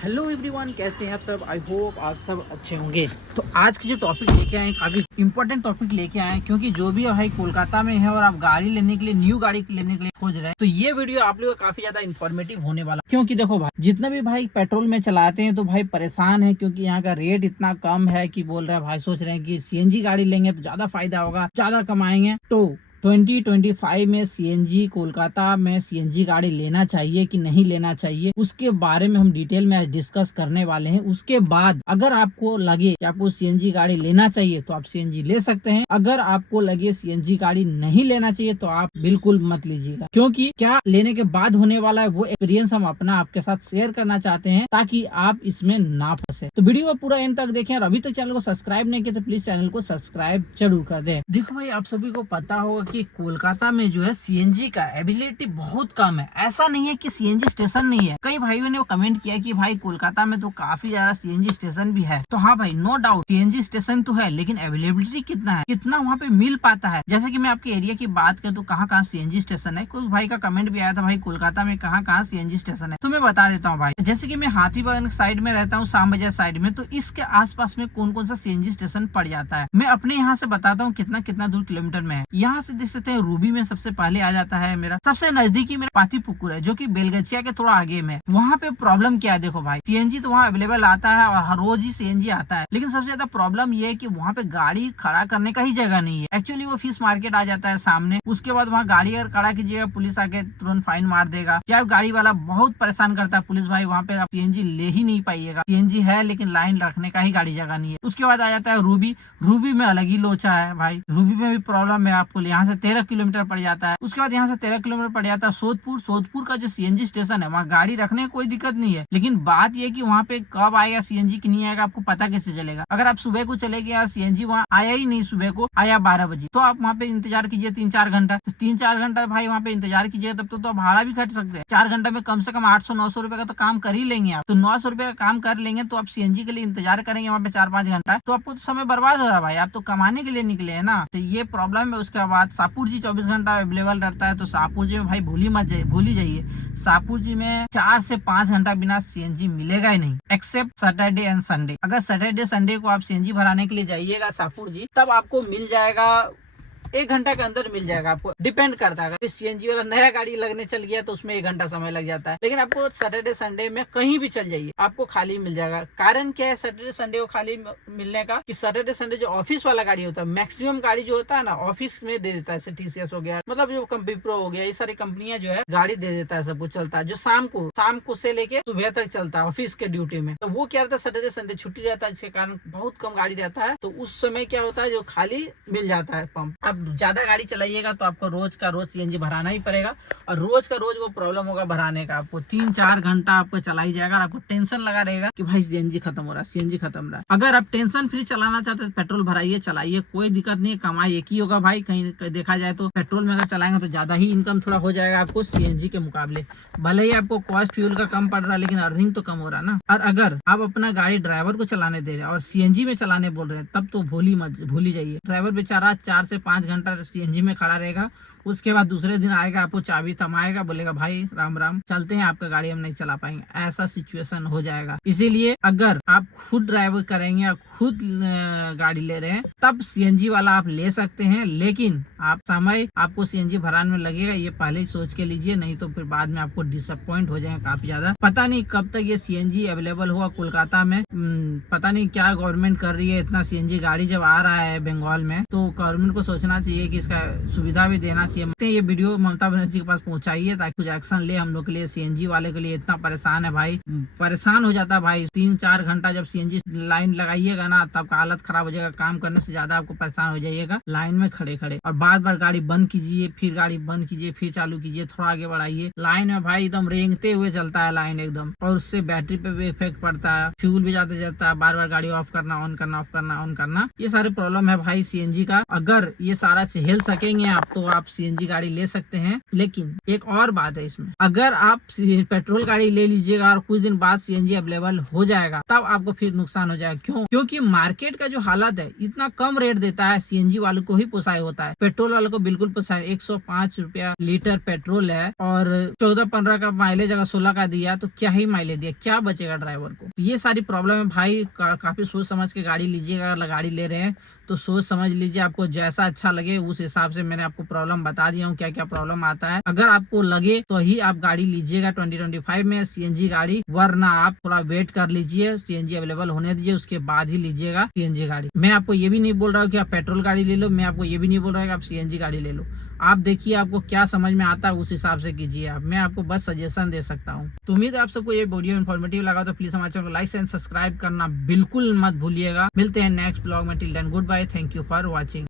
Hello everyone, कैसे हैं आप सब। आई होप आप सब अच्छे होंगे। तो आज की जो टॉपिक लेके आए काफी इंपॉर्टेंट टॉपिक लेके आए हैं, क्योंकि जो भी भाई कोलकाता में है और आप गाड़ी लेने के लिए न्यू गाड़ी लेने के लिए खोज रहे हैं, तो ये वीडियो आप लोगों को काफी ज्यादा इन्फॉर्मेटिव होने वाला। क्योंकि देखो भाई, जितना भी भाई पेट्रोल में चलाते हैं तो भाई परेशान है, क्योंकि यहाँ का रेट इतना कम है कि बोल रहे हैं भाई, सोच रहे हैं कि सीएनजी गाड़ी लेंगे तो ज्यादा फायदा होगा, ज्यादा कमाएंगे। तो 2025 में सीएनजी कोलकाता में सीएनजी गाड़ी लेना चाहिए कि नहीं लेना चाहिए, उसके बारे में हम डिटेल में आज डिस्कस करने वाले हैं। उसके बाद अगर आपको लगे कि आपको सीएनजी गाड़ी लेना चाहिए तो आप सीएनजी ले सकते हैं। अगर आपको लगे सीएनजी गाड़ी नहीं लेना चाहिए तो आप बिल्कुल मत लीजिएगा, क्योंकि क्या लेने के बाद होने वाला है वो एक्सपीरियंस हम अपना आपके साथ शेयर करना चाहते हैं, ताकि आप इसमें ना फंसे। तो वीडियो को पूरा एंड तक देखें, और अभी तक चैनल को सब्सक्राइब नहीं किया तो प्लीज चैनल को सब्सक्राइब जरूर कर दें। देखो भाई, आप सभी को पता होगा कि कोलकाता में जो है सीएनजी का एबिलिटी बहुत कम है। ऐसा नहीं है कि सीएनजी स्टेशन नहीं है। कई भाइयों ने कमेंट किया कि भाई कोलकाता में तो काफी ज्यादा सीएनजी स्टेशन भी है। तो हाँ भाई, नो डाउट सीएनजी स्टेशन तो है, लेकिन अवेलेबिलिटी कितना है, कितना वहाँ पे मिल पाता है। जैसे कि मैं आपके एरिया की बात करूँ तो कहाँ कहाँ सीएनजी स्टेशन है। कुछ भाई का कमेंट भी आया था, भाई कोलकाता में कहाँ कहाँ सीएनजी स्टेशन है। तो मैं बता देता हूँ भाई, जैसे कि मैं हाथीबाग साइड में रहता हूँ, शाम बाजार साइड में, तो इसके आसपास में कौन कौन सा सीएनजी स्टेशन पड़ जाता है। मैं अपने यहाँ से बताता हूँ कितना कितना दूर किलोमीटर में है। यहाँ से देख सकते हैं, रूबी में सबसे पहले आ जाता है मेरा सबसे नजदीकी मेरा पातीपुकुर है, जो कि बेलगछिया के थोड़ा आगे में। वहाँ पे प्रॉब्लम क्या है, देखो भाई, सीएनजी तो वहाँ अवेलेबल आता है और हर रोज ही सीएनजी आता है, लेकिन सबसे ज्यादा प्रॉब्लम ये है कि वहाँ पे गाड़ी खड़ा करने का ही जगह नहीं है। एक्चुअली वो फिश मार्केट आ जाता है सामने, उसके बाद वहाँ गाड़ी अगर खड़ा कीजिएगा पुलिस आके तुरंत फाइन मार देगा, या गाड़ी वाला बहुत परेशान करता है पुलिस भाई, वहाँ पे आप सीएनजी ले ही नहीं पाइएगा। सीएनजी है लेकिन लाइन रखने का ही गाड़ी जगह नहीं है। उसके बाद आ जाता है रूबी। रूबी में अलग ही लोचा है भाई, रूबी में भी प्रॉब्लम है। आपको यहाँ से 13 किलोमीटर पड़ जाता है। उसके बाद यहाँ से 13 किलोमीटर पड़ जाता है सोदपुर। सोदपुर का जो सीएनजी स्टेशन है, वहाँ गाड़ी रखने की कोई दिक्कत नहीं है, लेकिन बात यह कि वहाँ पे कब आएगा सीएनजी कि नहीं आएगा आपको पता कैसे चलेगा। अगर आप सुबह को चले गए और सीएनजी वहाँ आया ही नहीं, सुबह को आया 12 बजे, तो आप वहाँ पे इंतजार कीजिए 3-4 घंटा। तो 3-4 घंटा भाई वहाँ पे इंतजार कीजिए, तब तो भाड़ा भी खर्च सकते हैं। 4 घंटा में कम से कम 800-900 रुपए का तो काम कर ही लेंगे आप। तो 900 रुपए का काम कर लेंगे तो आप सीएनजी के लिए इंतजार करेंगे वहाँ पे 4-5 घंटा, तो आपको तो समय बर्बाद हो रहा है भाई। आप तो कमाने के लिए निकले है ना, तो ये प्रॉब्लम है। उसके बाद शाहपुर जी 24 घंटा अवेलेबल रहता है, तो शाहपुर जी में भाई भूल ही जाइए। शाहपुर जी में 4 से 5 घंटा बिना सीएनजी मिलेगा ही नहीं, एक्सेप्ट सैटरडे एंड संडे। अगर सैटरडे संडे को आप सीएनजी भराने के लिए जाइएगा शाहपुर जी, तब आपको मिल जाएगा 1 घंटा के अंदर मिल जाएगा। आपको डिपेंड करता है, अगर सीएनजी वाला नया गाड़ी लगने चल गया तो उसमें 1 घंटा समय लग जाता है, लेकिन आपको सैटरडे संडे में कहीं भी चल जाइए आपको खाली मिल जाएगा। कारण क्या है सैटरडे संडे को खाली मिलने का, कि सैटरडे संडे जो ऑफिस वाला गाड़ी होता है, मैक्सिमम गाड़ी जो होता है ना ऑफिस में दे देता है। जैसे टीसीएस हो गया, मतलब जो विप्रो हो गया, ये सारी कंपनियां जो है गाड़ी दे देता है, सब कुछ चलता है। जो शाम को से लेके सुबह तक चलता है ऑफिस के ड्यूटी में। तो वो क्या रहता है, सैटरडे संडे छुट्टी रहता है, जिसके कारण बहुत कम गाड़ी रहता है। तो उस समय क्या होता है, जो खाली मिल जाता है पंप। अब ज्यादा गाड़ी चलाइएगा तो आपको रोज का रोज सीएनजी भराना ही पड़ेगा, और रोज का रोज वो प्रॉब्लम होगा भराने का। आपको 3-4 घंटा आपको चला ही जाएगा, आपको टेंशन लगा रहेगा कि भाई सीएनजी खत्म हो रहा है, सीएनजी खत्म हो रहा है। अगर आप टेंशन फ्री चलाना चाहते हैं, पेट्रोल भराइए, चलाइए, कोई दिक्कत नहीं है। कमाई एक ही होगा भाई, कहीं देखा जाए तो पेट्रोल में अगर चलाएंगे तो ज्यादा ही इनकम थोड़ा हो जाएगा आपको सीएनजी के मुकाबले। भले ही आपको कॉस्ट फ्यूल का कम पड़ रहा है, लेकिन अर्निंग तो कम हो रहा है ना। और अगर आप अपना गाड़ी ड्राइवर को चलाने दे रहे हैं और सीएनजी में चलाने बोल रहे हैं, तब तो भूल ही जाइए। ड्राइवर बेचारा 4 से 5 घंटा सीएनजी में खड़ा रहेगा। उसके बाद दूसरे दिन आएगा, आपको चाबी थमाएगा, बोलेगा भाई राम राम, चलते हैं, आपका गाड़ी हम नहीं चला पाएंगे। ऐसा सिचुएशन हो जाएगा। इसीलिए अगर आप खुद ड्राइवर करेंगे या खुद गाड़ी ले रहे हैं, तब सीएनजी वाला आप ले सकते हैं, लेकिन आप समय आपको सीएनजी भराने में लगेगा, ये पहले ही सोच के लीजिए, नहीं तो फिर बाद में आपको डिसअपॉइंट हो जाएगा काफी ज्यादा। पता नहीं कब तक ये सीएनजी अवेलेबल होगा कोलकाता में। पता नहीं क्या गवर्नमेंट कर रही है, इतना सीएनजी गाड़ी जब आ रहा है बंगाल में, तो गवर्नमेंट को सोचना चाहिए कि इसका सुविधा भी देना चाहिए। ये वीडियो ममता बनर्जी के पास पहुंचाइए, ताकि कुछ एक्शन ले हम लोग के लिए। सीएनजी वाले के लिए इतना परेशान है भाई, परेशान हो जाता है भाई। 3-4 घंटा जब सीएनजी लाइन लगाइएगा ना, तब का हालत खराब हो जाएगा। काम करने से ज्यादा आपको परेशान हो जाइएगा लाइन में खड़े खड़े, और बार बार गाड़ी बंद कीजिए, फिर गाड़ी बंद कीजिए, फिर चालू कीजिए, थोड़ा आगे बढ़ाइए। लाइन में भाई एकदम रेंगते हुए चलता है लाइन एकदम, और उससे बैटरी पे भी इफेक्ट पड़ता है, फ्यूल भी ज्यादा जाता है, बार बार गाड़ी ऑफ करना, ऑन करना, ऑन करना। ये सारे प्रॉब्लम है भाई सीएनजी का। अगर ये सारा झेल सकेंगे आप, तो आप सीएनजी गाड़ी ले सकते हैं। लेकिन एक और बात है इसमें, अगर आप पेट्रोल गाड़ी ले लीजिएगा और कुछ दिन बाद सीएनजी अवेलेबल हो जाएगा तब आपको फिर नुकसान हो जाएगा। क्यों? क्योंकि मार्केट का जो हालत है इतना कम रेट देता है, सीएनजी वालों को ही पोसाय होता है, पेट्रोल वालों को बिल्कुल पोसाय। 105 रुपया लीटर पेट्रोल है और 14-15 का माइलेज अगर 16 का दिया तो क्या ही माइलेज दिया, क्या बचेगा ड्राइवर को। ये सारी प्रॉब्लम है भाई। काफी सोच समझ के गाड़ी लीजिएगा। अगर गाड़ी ले रहे हैं तो सोच समझ लीजिए, आपको जैसा अच्छा लगे उस हिसाब से। मैंने आपको प्रॉब्लम बता दिया हूँ क्या क्या प्रॉब्लम आता है। अगर आपको लगे तो ही आप गाड़ी लीजिएगा 2025 में सीएनजी गाड़ी, वरना आप थोड़ा वेट कर लीजिए, सीएनजी अवेलेबल होने दीजिए, उसके बाद ही लीजिएगा सीएनजी गाड़ी। मैं आपको ये भी नहीं बोल रहा हूँ कि आप पेट्रोल गाड़ी ले लो, मैं आपको ये भी नहीं बोल रहा कि आप सीएनजी गाड़ी ले लो। आप देखिए आपको क्या समझ में आता है उस हिसाब से कीजिए आप। मैं आपको बस सजेशन दे सकता हूँ। तो उम्मीद है आप सबको ये वीडियो इन्फॉर्मेटिव लगा, तो प्लीज हमारे चैनल को लाइक एंड सब्सक्राइब करना बिल्कुल मत भूलिएगा। मिलते हैं नेक्स्ट ब्लॉग में। Till then goodbye, thank you for watching.